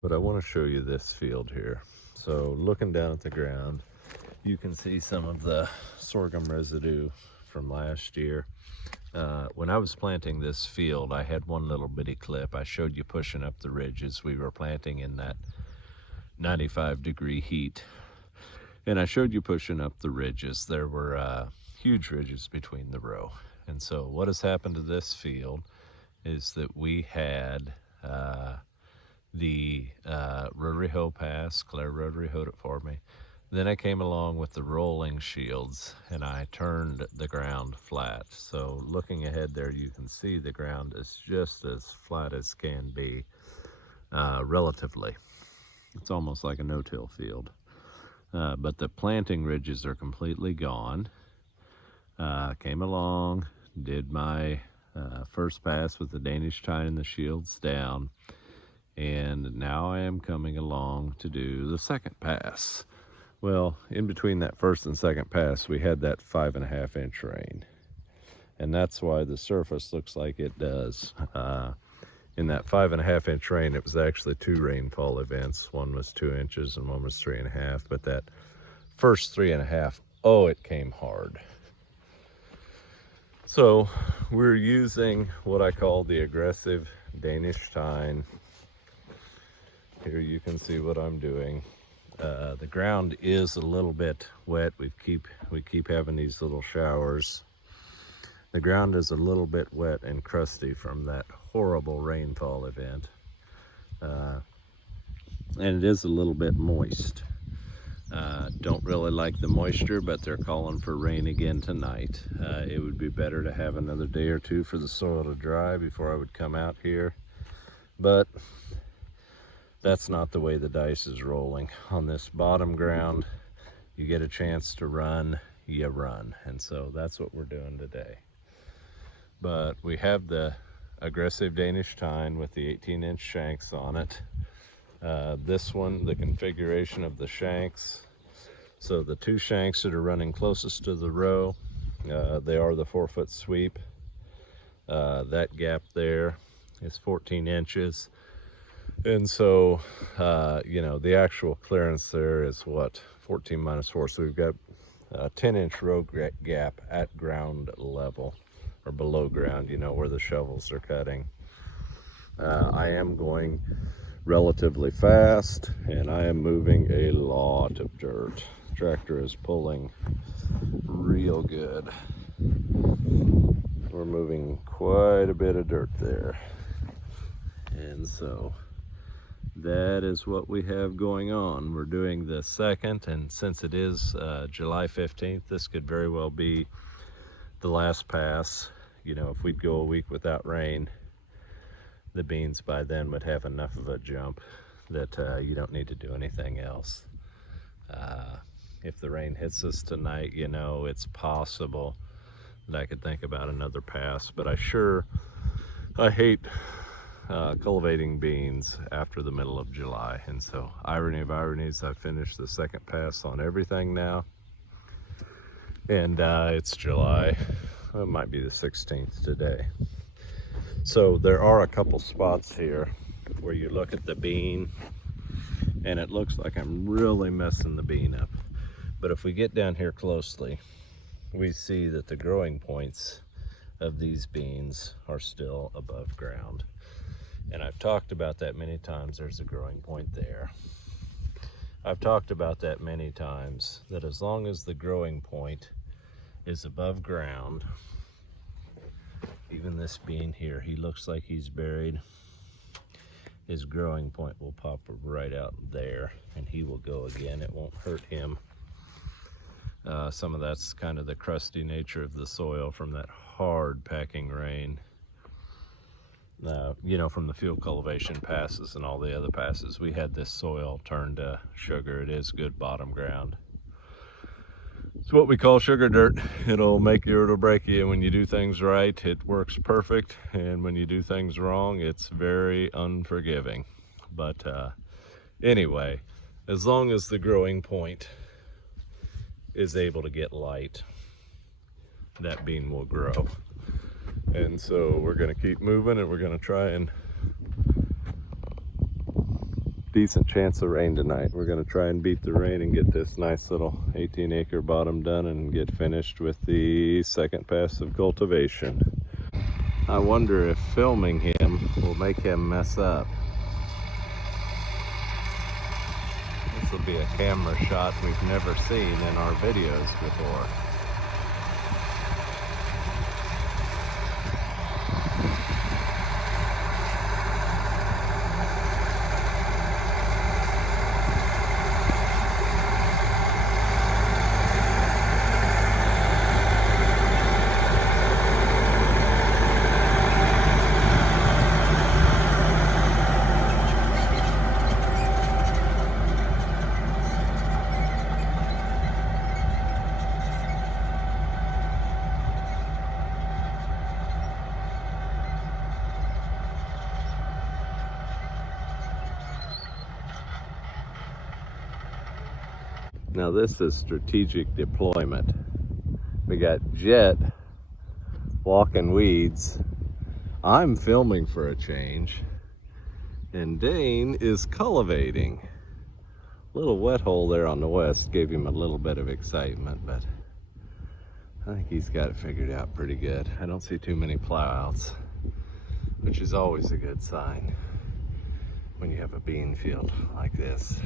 But I want to show you this field here. So looking down at the ground, you can see some of the sorghum residue from last year. When I was planting this field, I had one little bitty clip. I showed you pushing up the ridges. We were planting in that 95-degree heat. And I showed you pushing up the ridges. There were huge ridges between the row. And so what has happened to this field is that we had the rotary hoe pass. Claire rotary hoed it for me. Then I came along with the rolling shields and I turned the ground flat. So looking ahead there, you can see the ground is just as flat as can be, relatively. It's almost like a no-till field. But the planting ridges are completely gone. Came along, did my first pass with the Danish tine and the shields down. And now I am coming along to do the second pass. Well, in between that first and second pass, we had that 5.5-inch rain. And that's why the surface looks like it does. In that 5.5-inch rain, it was actually 2 rainfall events. One was 2 inches and one was 3.5. But that first 3.5, oh, it came hard. So we're using what I call the aggressive Danish tine. Here you can see what I'm doing. The ground is a little bit wet. We keep having these little showers. The ground is a little bit wet and crusty from that horrible rainfall event. And it is a little bit moist. Don't really like the moisture, but they're calling for rain again tonight. It would be better to have another day or two for the soil to dry before I would come out here. But that's not the way the dice is rolling. On this bottom ground, you get a chance to run, you run. And so that's what we're doing today. But we have the aggressive Danish tine with the 18-inch shanks on it. This one, the configuration of the shanks. So the 2 shanks that are running closest to the row, they are the 4-foot sweep. That gap there is 14 inches. And so, the actual clearance there is what, 14 minus 4. So we've got a 10-inch row gap at ground level, or below ground, where the shovels are cutting. I am going relatively fast, and I am moving a lot of dirt. The tractor is pulling real good. We're moving quite a bit of dirt there. And so that is what we have going on. We're doing the second, and since it is July 15th, this could very well be the last pass. If we'd go a week without rain, the beans by then would have enough of a jump that you don't need to do anything else. If the rain hits us tonight, it's possible that I could think about another pass, but I hate cultivating beans after the middle of July. And so, irony of ironies, I've finished the second pass on everything now. And it's July. It might be the 16th today. So there are a couple spots here where you look at the bean and it looks like I'm really messing the bean up. But if we get down here closely, we see that the growing points of these beans are still above ground. And I've talked about that many times. There's a growing point there. I've talked about that many times, that as long as the growing point is above ground, even this bean here, he looks like he's buried. His growing point will pop right out there and he will go again. It won't hurt him. Some of that's kind of the crusty nature of the soil from that hard packing rain. From the field cultivation passes and all the other passes, we had this soil turned to sugar. It is good bottom ground. It's what we call sugar dirt. It'll make you or it'll break you. When you do things right, it works perfect. And when you do things wrong, it's very unforgiving. But anyway, as long as the growing point is able to get light, that bean will grow. And so we're going to keep moving, and we're going to try and decent chance of rain tonight. We're gonna try and beat the rain and get this nice little 18-acre bottom done and get finished with the second pass of cultivation. I wonder if filming him will make him mess up. This will be a camera shot we've never seen in our videos before. Now this is strategic deployment. We got Jet walking weeds. I'm filming for a change. And Dane is cultivating. Little wet hole there on the west gave him a little bit of excitement, but I think he's got it figured out pretty good. I don't see too many plowouts, which is always a good sign when you have a bean field like this.